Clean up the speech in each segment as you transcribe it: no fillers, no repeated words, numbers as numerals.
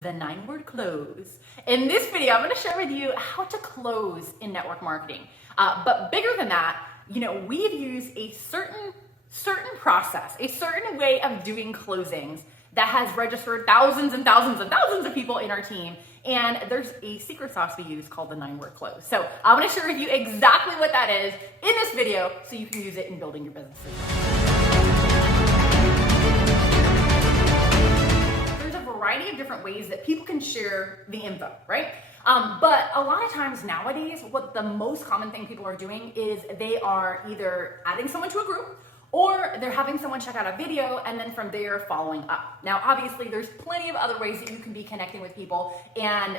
The 9-word close. In this video, I'm going to share with you how to close in network marketing. But bigger than that, we've used a certain process, a certain way of doing closings that has registered thousands and thousands and thousands of people in our team. And there's a secret sauce we use called the 9-word close. So I'm going to share with you exactly what that is in this video so you can use it in building your businesses. Variety of different ways that people can share the info, right? But a lot of times nowadays, what the most common thing people are doing is they are either adding someone to a group or they're having someone check out a video and then from there following up. Now, obviously, there's plenty of other ways that you can be connecting with people and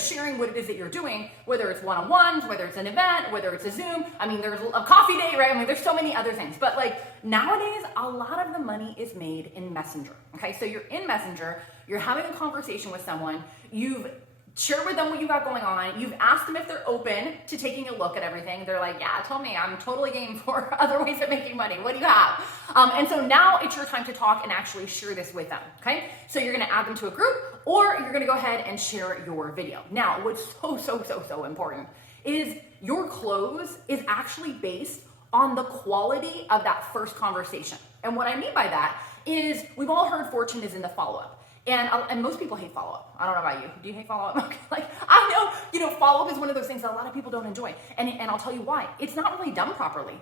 sharing what it is that you're doing, whether it's one-on-ones, whether it's an event, whether it's a Zoom. I mean, there's a coffee date, right? I mean, there's so many other things. But nowadays, a lot of the money is made in Messenger. Okay, so you're in Messenger, you're having a conversation with someone, you've share with them what you got going on. You've asked them if they're open to taking a look at everything. They're like, yeah, tell me, I'm totally game for other ways of making money. What do you have? And so now it's your time to talk and actually share this with them, okay? So you're gonna add them to a group or you're gonna go ahead and share your video. Now, what's so important is your close is actually based on the quality of that first conversation. And what I mean by that is we've all heard fortune is in the follow-up. And most people hate follow-up. I don't know about you. Do you hate follow-up? Okay. I know, follow-up is one of those things that a lot of people don't enjoy. And I'll tell you why. It's not really done properly.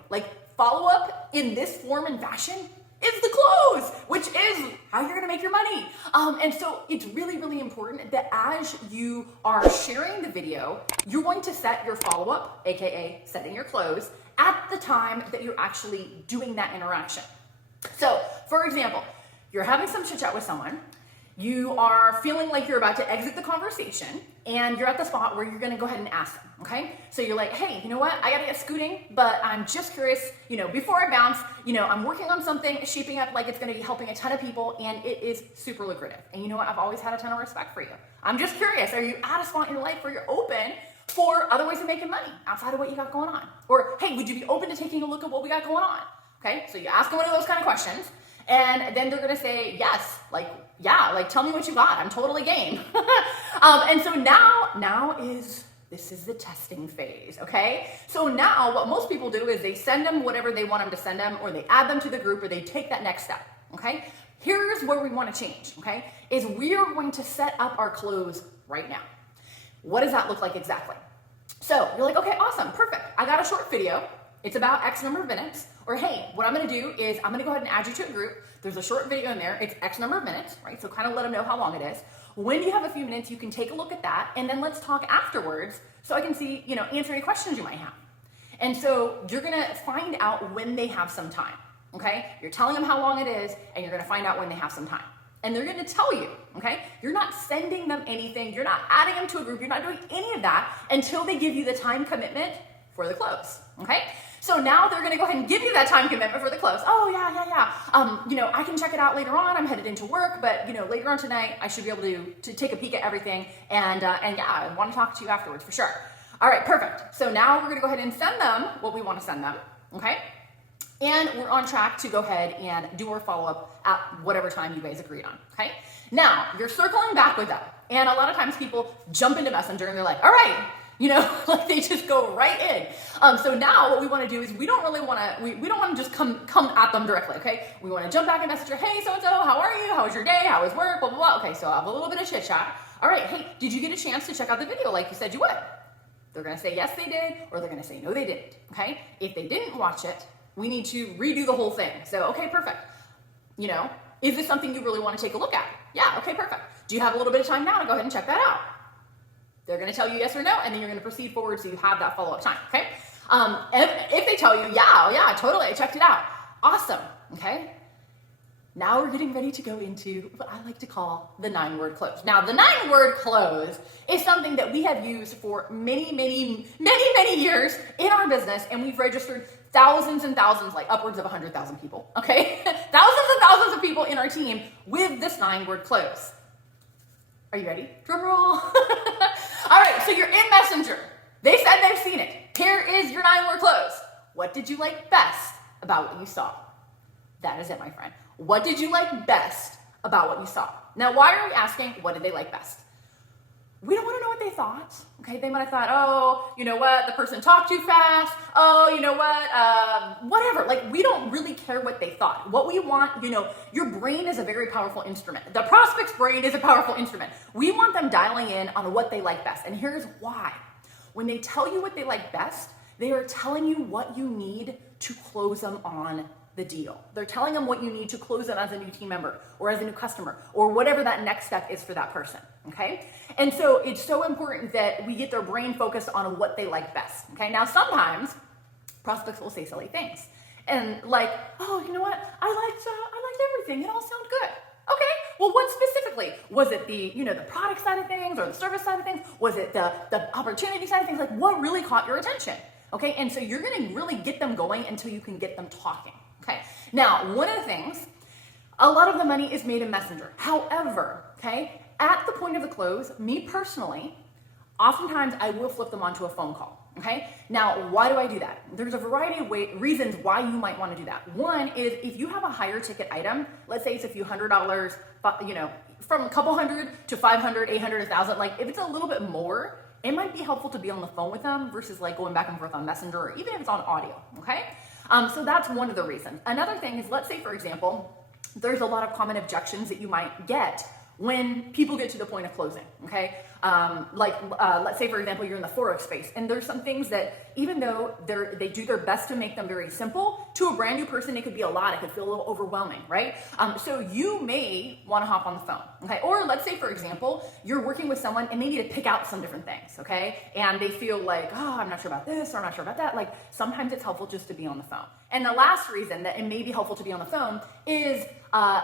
Follow-up in this form and fashion is the close, which is how you're gonna make your money. And so it's really, really important that as you are sharing the video, you're going to set your follow-up, AKA setting your close, at the time that you're actually doing that interaction. So, for example, you're having some chit-chat with someone, you are feeling like you're about to exit the conversation and you're at the spot where you're gonna go ahead and ask them, okay? So you're like, hey, you know what? I gotta get scooting, but I'm just curious, before I bounce, I'm working on something shaping up like it's gonna be helping a ton of people and it is super lucrative. And you know what? I've always had a ton of respect for you. I'm just curious, are you at a spot in your life where you're open for other ways of making money outside of what you got going on? Or, hey, would you be open to taking a look at what we got going on? Okay, so you ask them one of those kind of questions and then they're gonna say yes, tell me what you got. I'm totally game. And so this is the testing phase, okay? So now what most people do is they send them whatever they want them to send them, or they add them to the group, or they take that next step, okay? Here's where we wanna change, okay? Is we are going to set up our close right now. What does that look like exactly? So you're like, okay, awesome, perfect. I got a short video. It's about X number of minutes. Or hey, what I'm gonna do is I'm gonna go ahead and add you to a group. There's a short video in there. It's X number of minutes, right? So kind of let them know how long it is. When you have a few minutes, you can take a look at that and then let's talk afterwards so I can see, answer any questions you might have. And so you're gonna find out when they have some time, okay? You're telling them how long it is and you're gonna find out when they have some time. And they're gonna tell you, okay? You're not sending them anything. You're not adding them to a group. You're not doing any of that until they give you the time commitment for the close, okay? So now they're gonna go ahead and give you that time commitment for the close. Oh, yeah. I can check it out later on. I'm headed into work, but later on tonight, I should be able to take a peek at everything. And yeah, I wanna talk to you afterwards for sure. All right, perfect. So now we're gonna go ahead and send them what we wanna send them, okay? And we're on track to go ahead and do our follow-up at whatever time you guys agreed on, okay? Now, you're circling back with them. And a lot of times people jump into Messenger and they're like, all right, they just go right in. So now what we want to do is we don't really want to, we don't want to just come at them directly, okay? We want to jump back in Messenger, hey, so-and-so, how are you? How was your day? How was work? Blah, blah, blah. Okay, so I have a little bit of chit chat. All right, hey, did you get a chance to check out the video like you said you would? They're going to say yes, they did, or they're going to say no, they didn't, okay? If they didn't watch it, we need to redo the whole thing. So, okay, perfect. Is this something you really want to take a look at? Yeah, okay, perfect. Do you have a little bit of time now to go ahead and check that out? They're going to tell you yes or no, and then you're going to proceed forward so you have that follow-up time, okay? If they tell you, yeah, totally, I checked it out. Awesome, okay? Now we're getting ready to go into what I like to call the 9-word close. Now, the 9-word close is something that we have used for many years in our business, and we've registered thousands and thousands, upwards of 100,000 people, okay? Thousands and thousands of people in our team with this 9-word close. Are you ready? Drum roll. All right, so you're in Messenger. They said they've seen it. Here is your 9-word close. What did you like best about what you saw? That is it, my friend. What did you like best about what you saw. Now, why are we asking what did they like best? We don't want to know what they thought. Okay, they might have thought, oh, you know what, the person talked too fast. Oh, you know what, whatever. Like, we don't really care what they thought. What we want, your brain is a very powerful instrument. The prospect's brain is a powerful instrument. We want them dialing in on what they like best. And here's why. When they tell you what they like best, they are telling you what you need to close them on the deal. They're telling them what you need to close them as a new team member or as a new customer or whatever that next step is for that person, okay? And so it's so important that we get their brain focused on what they like best, okay? Now, sometimes prospects will say silly things and like, oh, you know what? I liked everything. It all sounded good. Okay, well, what specifically? Was it the product side of things or the service side of things? Was it the opportunity side of things? Like, what really caught your attention? Okay, and so you're gonna really get them going until you can get them talking. Okay, now, one of the things, a lot of the money is made in Messenger. However, okay, at the point of the close, me personally, oftentimes I will flip them onto a phone call. Okay, now, why do I do that? There's a variety of reasons why you might want to do that. One is if you have a higher ticket item, let's say it's a few $100s, from a couple hundred to 500, 800, 1,000, like if it's a little bit more, it might be helpful to be on the phone with them versus like going back and forth on Messenger or even if it's on audio, okay? So that's one of the reasons. Another thing is, let's say, for example, there's a lot of common objections that you might get when people get to the point of closing, okay? Let's say, for example, you're in the Forex space, and there's some things that, even though they do their best to make them very simple, to a brand new person, it could be a lot. It could feel a little overwhelming, right? So you may want to hop on the phone, okay? Or let's say, for example, you're working with someone and they need to pick out some different things, okay? And they feel like, oh, I'm not sure about this, or I'm not sure about that. Like, sometimes it's helpful just to be on the phone. And the last reason that it may be helpful to be on the phone is,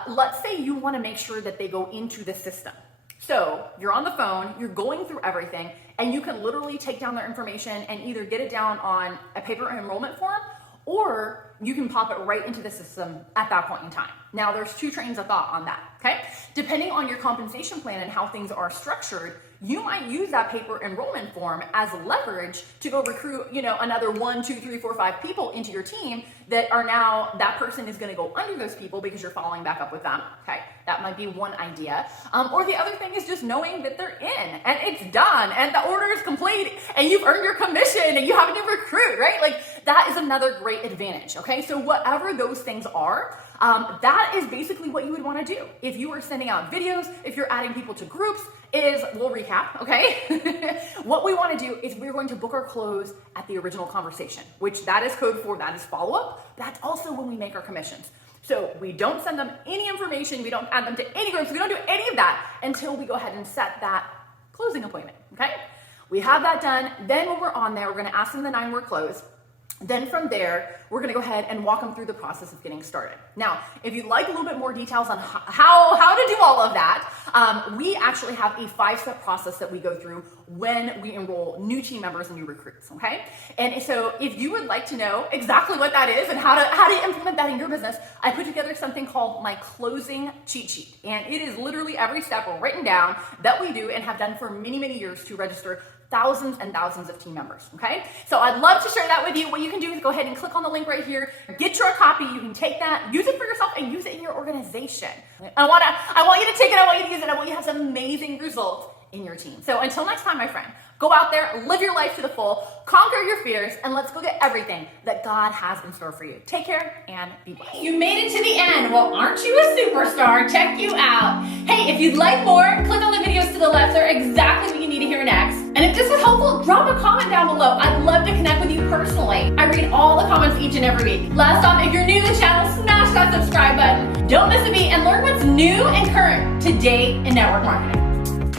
let's say you want to make sure that they go into the system. So you're on the phone, you're going through everything, and you can literally take down their information and either get it down on a paper enrollment form, or you can pop it right into the system at that point in time. Now, there's two trains of thought on that, okay? Depending on your compensation plan and how things are structured, you might use that paper enrollment form as leverage to go recruit, another 1, 2, 3, 4, 5 people into your team that are now, that person is gonna go under those people because you're following back up with them, okay? That might be one idea. Or the other thing is just knowing that they're in and it's done and the order is complete and you've earned your commission and you have a new recruit, right? Like, that is another great advantage, okay? So whatever those things are, that is basically what you would want to do. If you are sending out videos, if you're adding people to groups, we'll recap, okay? What we want to do is we're going to book our close at the original conversation, which that is code for, that is follow-up. That's also when we make our commissions. So we don't send them any information, we don't add them to any groups, we don't do any of that until we go ahead and set that closing appointment, okay? We have that done, then when we're on there, we're gonna ask them the 9-word close. Then from there, we're gonna go ahead and walk them through the process of getting started. Now, if you'd like a little bit more details on how to do all of that, we actually have a 5-step process that we go through when we enroll new team members and new recruits, okay? And so if you would like to know exactly what that is and how to implement that in your business, I put together something called my closing cheat sheet. And it is literally every step written down that we do and have done for many, many years to register thousands and thousands of team members, okay? So I'd love to share that with you. What you can do is go ahead and click on the link right here, get your copy. You can take that, use it for yourself, and use it in your organization. I want you to take it, I want you to use it, I want you to have some amazing results in your team. So until next time, my friend, go out there, live your life to the full, conquer your fears, and let's go get everything that God has in store for you. Take care and be blessed. You made it to the end. Well, aren't you a superstar? Check you out. Hey, if you'd like more, click on the videos to the left. They're exactly what you need to hear next. And if this was helpful, drop a comment down below. I'd love to connect with you personally. I read all the comments each and every week. Last off, if you're new to the channel, smash that subscribe button. Don't miss a beat and learn what's new and current today in network marketing.